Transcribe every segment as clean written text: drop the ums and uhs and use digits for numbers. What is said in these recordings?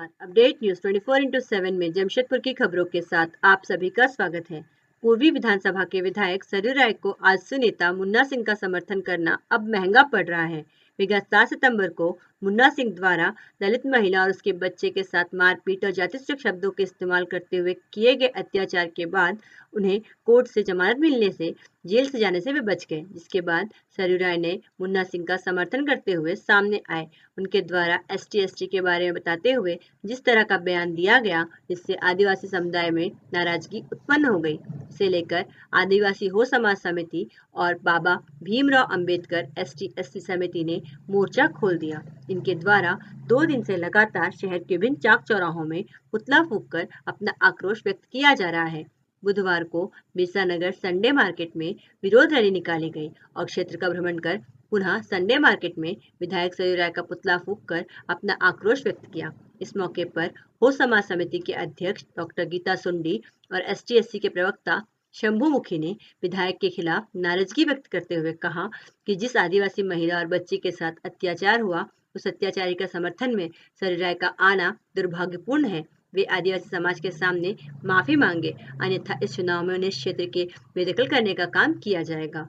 नमस्कार। Update news 24x7 में जमशेदपुर की खबरों के साथ आप सभी का स्वागत है। पूर्वी विधानसभा के विधायक सरयू राय को आजसू नेता मुन्ना सिंह का समर्थन करना अब महंगा पड़ रहा है। विगत 7 सितंबर को मुन्ना सिंह द्वारा दलित महिला और उसके बच्चे के साथ मारपीट और जातिसूचक शब्दों के इस्तेमाल करते हुए किए गए अत्याचार के बाद उन्हें कोर्ट से जमानत मिलने से जेल से जाने से वे बच गए, जिसके बाद सरयू राय ने मुन्ना सिंह का समर्थन करते हुए सामने आए। उनके द्वारा ST के बारे में बताते हुए जिस तरह का बयान दिया गया, जिससे आदिवासी समुदाय में नाराजगी उत्पन्न हो गई। इसे लेकर आदिवासी हो समाज समिति और बाबा भीमराव अंबेडकर ST समिति ने मोर्चा खोल दिया। इनके द्वारा 2 दिन से लगातार शहर के विभिन्न चौक चौराहों में पुतला फूंककर अपना आक्रोश व्यक्त किया जा रहा है। बुधवार को बिरसा नगर संडे मार्केट में विरोध रैली निकाली गई और क्षेत्र का भ्रमण कर पुनः संडे मार्केट में विधायक सरयू राय का पुतला फूंककर अपना आक्रोश व्यक्त किया। इस मौके पर हो समाज समिति के अध्यक्ष डॉक्टर गीता सुंडी और ST के प्रवक्ता शंभू मुखी ने विधायक के खिलाफ नाराजगी व्यक्त करते हुए कहा कि जिस आदिवासी महिला और बच्ची के साथ अत्याचार हुआ, उस अत्याचारी का समर्थन में सरयू राय का आना दुर्भाग्यपूर्ण है। वे आदिवासी समाज के सामने माफी मांगे, अन्यथा इस चुनाव में उन्हें क्षेत्र के बेदखल करने का काम किया जाएगा।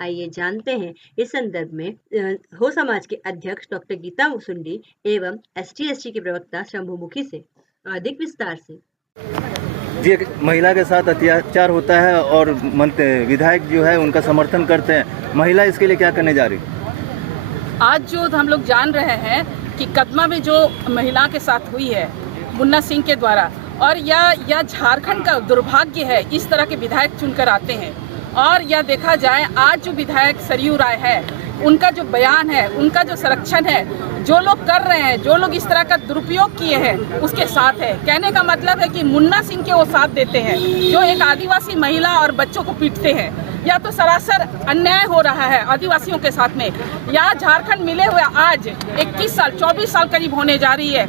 आइए जानते हैं इस संदर्भ में हो समाज के अध्यक्ष डॉक्टर गीता सुंडी एवं ST के प्रवक्ता शंभू मुखी से अधिक विस्तार से। जी, महिला के साथ अत्याचार होता है और विधायक जो है उनका समर्थन करते हैं। महिला इसके लिए क्या करने जा रही? आज जो हम लोग जान रहे हैं कि कदमा में जो महिला के साथ हुई है मुन्ना सिंह के द्वारा, और यह झारखंड का दुर्भाग्य है, इस तरह के विधायक चुनकर आते हैं। और यह देखा जाए, आज जो विधायक सरयू राय है, उनका जो बयान है, उनका जो संरक्षण है, जो लोग कर रहे हैं, जो लोग इस तरह का दुरुपयोग किए हैं, उसके साथ है। कहने का मतलब है कि मुन्ना सिंह के वो साथ देते हैं जो एक आदिवासी महिला और बच्चों को पीटते हैं। या तो सरासर अन्याय हो रहा है आदिवासियों के साथ में। यहाँ झारखंड मिले हुए आज 21 साल 24 साल करीब होने जा रही है।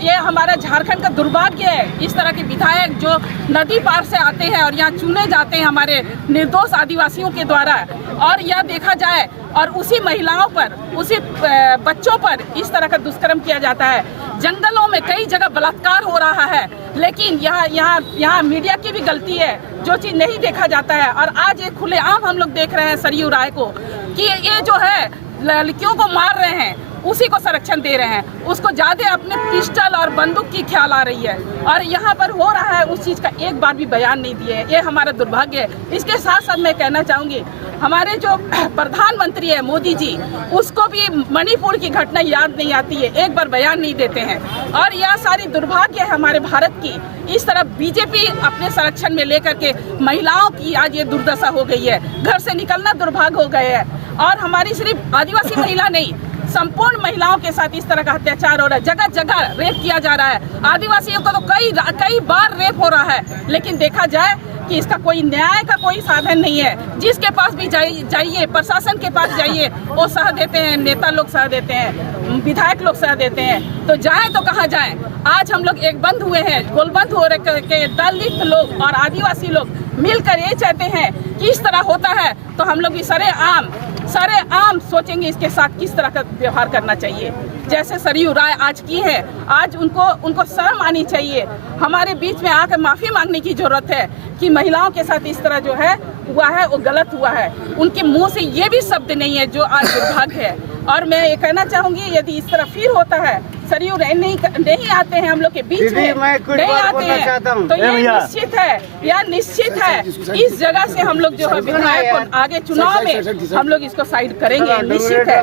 ये हमारा झारखंड का दुर्भाग्य है। इस तरह के विधायक जो नदी पार से आते हैं और यहाँ चुने जाते हैं हमारे निर्दोष आदिवासियों के द्वारा, और यह देखा जाए और उसी महिलाओं पर, उसी बच्चों पर इस तरह का दुष्कर्म किया जाता है। जंगलों में कई जगह बलात्कार हो रहा है, लेकिन यहाँ मीडिया की भी गलती है, जो चीज़ नहीं देखा जाता है। और आज ये खुलेआम हम लोग देख रहे हैं सरयू राय को कि ये जो है लड़कियों को मार रहे हैं, उसी को संरक्षण दे रहे हैं। उसको ज़्यादा अपने पिस्टल और बंदूक की ख्याल आ रही है, और यहाँ पर हो रहा है उस चीज़ का एक बार भी बयान नहीं दिए। ये हमारा दुर्भाग्य है। इसके साथ साथ मैं कहना चाहूँगी, हमारे जो प्रधानमंत्री है मोदी जी, उसको भी मणिपुर की घटना याद नहीं आती है, एक बार बयान नहीं देते हैं। और यह सारी दुर्भाग्य है हमारे भारत की। इस तरह बीजेपी अपने संरक्षण में लेकर के महिलाओं की आज ये दुर्दशा हो गई है, घर से निकलना दुर्भाग्य हो गए हैं। और हमारी सिर्फ आदिवासी महिला नहीं, संपूर्ण महिलाओं के साथ इस तरह का अत्याचार हो रहा है। जगह जगह रेप किया जा रहा है। आदिवासियों को तो कई बार रेप हो रहा है, लेकिन देखा जाए कि इसका कोई न्याय का कोई साधन नहीं है। जिसके पास भी जाइए, प्रशासन के पास जाइए, वो सह देते हैं, नेता लोग सह देते हैं, विधायक लोग सह देते हैं। तो जाएं तो कहाँ जाएं? आज हम लोग एक बंद हुए हैं, गोलबंद हो रहे के दलित लोग और आदिवासी लोग मिलकर ये चाहते हैं कि इस तरह होता है तो हम लोग भी सरेआम सोचेंगे इसके साथ किस तरह का व्यवहार करना चाहिए। जैसे सरयू राय आज की है, आज उनको शर्म आनी चाहिए। हमारे बीच में आकर माफ़ी मांगने की ज़रूरत है कि महिलाओं के साथ इस तरह जो है हुआ है वो गलत हुआ है। उनके मुंह से ये भी शब्द नहीं है जो आज दुर्भाग्य है। और मैं ये कहना चाहूँगी, यदि इस तरह फिर होता है, सरयू राय नहीं आते हैं हम लोग के बीच में, नहीं आते हैं, तो यह निश्चित है इस जगह से हम लोग जो है विधायक को आगे चुनाव में हम लोग इसको साइड करेंगे, निश्चित है।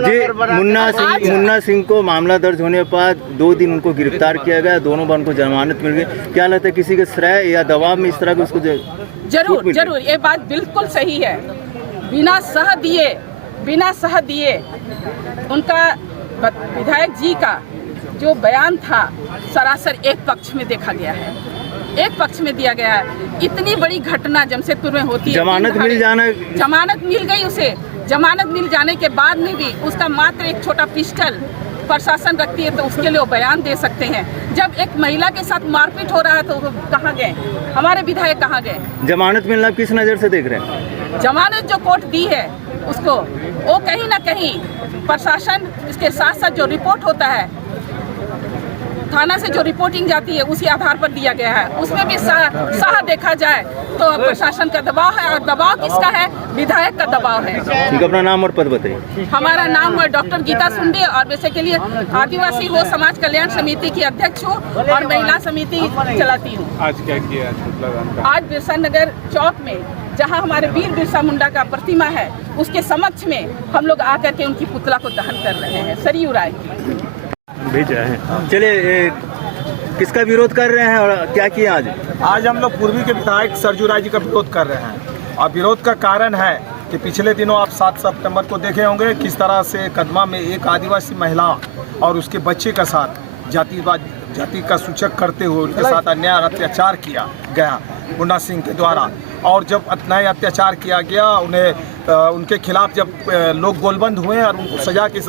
जी, मुन्ना सिंह को मामला दर्ज होने के बाद 2 दिन उनको गिरफ्तार किया गया। दोनों बार उनको जमानत मिल गई, क्या लगता है किसी के श्रेय या दबाव में इस तरह के उसको जरूर जरूर, ये बात बिल्कुल सही है। बिना सह दिए उनका विधायक जी का जो बयान था सरासर एक पक्ष में देखा गया है, एक पक्ष में दिया गया है। इतनी बड़ी घटना जमशेदपुर में होती है, जमानत मिल गई उसे। जमानत मिल जाने के बाद में भी उसका मात्र एक छोटा पिस्टल प्रशासन रखती है, तो उसके लिए वो बयान दे सकते हैं। जब एक महिला के साथ मारपीट हो रहा है तो कहाँ गए हमारे विधायक, कहाँ गए? जमानत मिलना किस नज़र से देख रहे हैं? जमानत जो कोर्ट दी है उसको, वो कहीं ना कहीं प्रशासन, इसके साथ साथ जो रिपोर्ट होता है थाना से, जो रिपोर्टिंग जाती है उसी आधार पर दिया गया है। उसमें भी साह देखा जाए तो प्रशासन का दबाव है, और दबाव किसका है? विधायक का दबाव है। ठीक, अपना नाम और पद बताइए। हमारा नाम डॉक्टर गीता सुंडे, और बेसिकली आदिवासी वो समाज कल्याण समिति की अध्यक्ष हूँ और महिला समिति चलाती हूँ। आज क्या किया? आज बिरसा नगर चौक में जहाँ हमारे वीर बिरसा मुंडा का प्रतिमा है, उसके समक्ष में हम लोग आकर के उनकी पुतला को दहन कर रहे हैं, सरयू राय की। भेजा है। चलिए, किसका विरोध कर रहे हैं और क्या किया आज? आज हम लोग पूर्वी के विधायक सरयू राय जी का विरोध कर रहे हैं, और विरोध का कारण है कि पिछले दिनों आप 7 सितंबर को देखे होंगे किस तरह से कदमा में एक आदिवासी महिला और उसके बच्चे का साथ जाति का सूचक करते हुए उनके साथ अन्याय और अत्याचार किया गया मुन्ना सिंह के द्वारा। और जब अन्याय अत्याचार किया गया, उनके खिलाफ जब लोग गोलबंद हुए और उनको सजा की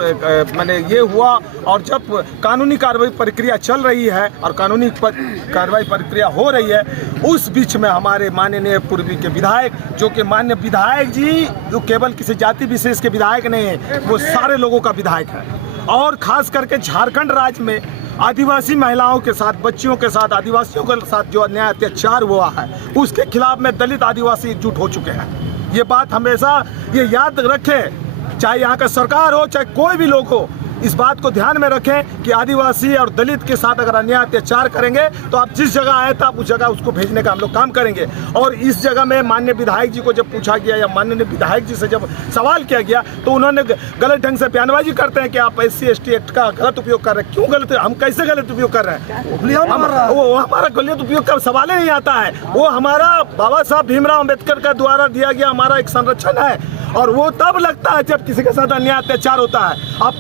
मैंने ये हुआ, और जब कानूनी कार्रवाई प्रक्रिया चल रही है और कानूनी कार्रवाई प्रक्रिया हो रही है, उस बीच में हमारे माननीय पूर्वी के विधायक, जो कि माननीय विधायक जी जो केवल किसी जाति विशेष के विधायक नहीं है, वो सारे लोगों का विधायक है। और खास करके झारखंड राज्य में आदिवासी महिलाओं के साथ, बच्चियों के साथ, आदिवासियों के साथ जो अन्याय अत्याचार हुआ है, उसके खिलाफ में दलित आदिवासी एकजुट हो चुके हैं। ये बात हमेशा ये याद रखें, चाहे यहाँ का सरकार हो चाहे कोई भी लोग हो, इस बात को ध्यान में रखें कि आदिवासी और दलित के साथ अगर अन्याय अत्याचार करेंगे तो आप जिस जगह आए तो आप उस जगह उसको भेजने का हम लोग काम करेंगे। और इस जगह में माननीय विधायक जी को जब पूछा गया या माननीय विधायक जी से जब सवाल किया गया, तो उन्होंने गलत ढंग से बयानबाजी करते हैं कि आप SC/ST एक्ट का गलत उपयोग कर रहे हैं। क्यों गलत? हम कैसे गलत उपयोग कर रहे हैं? वो हमारा गलत उपयोग का सवाल ही नहीं आता है। वो हमारा बाबा साहब भीमराव अम्बेडकर का द्वारा दिया गया हमारा एक संरक्षण है, और वो तब लगता है जब किसी के साथ अन्याय अत्याचार होता है। आप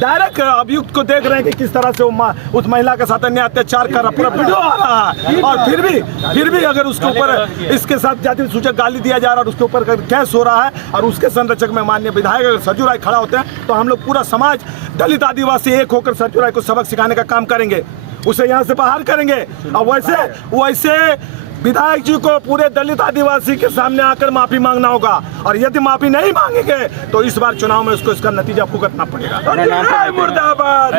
डायरेक्ट अभियुक्त को देख रहे हैं कि किस तरह से उस महिला के साथ अन्याय अत्याचार कर रहा, पूरा वीडियो आ रहा है, और फिर भी अगर उसके ऊपर इसके साथ जाति सूचक गाली दिया जा रहा है और उसके ऊपर केस हो रहा है, और उसके संरक्षक में माननीय विधायक अगर सरयू राय खड़ा होते हैं, तो हम लोग पूरा समाज दलित आदिवासी एक होकर सरयू राय को सबक सिखाने का काम करेंगे, उसे यहाँ से बाहर करेंगे। और वैसे विधायक जी को पूरे दलित आदिवासी के सामने आकर माफी मांगना होगा, और यदि माफी नहीं मांगेंगे तो इस बार चुनाव में उसको इसका नतीजा भुगतना पड़ेगा। मुर्दाबाद।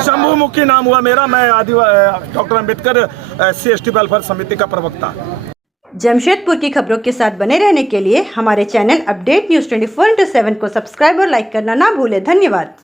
शंभू मुखी नाम हुआ मेरा, मैं डॉक्टर अम्बेडकर SC/ST वेलफेयर समिति का प्रवक्ता। जमशेदपुर की खबरों के साथ बने रहने के लिए हमारे चैनल अपडेट न्यूज़ 24/7 को सब्सक्राइब और लाइक करना ना भूलें। धन्यवाद।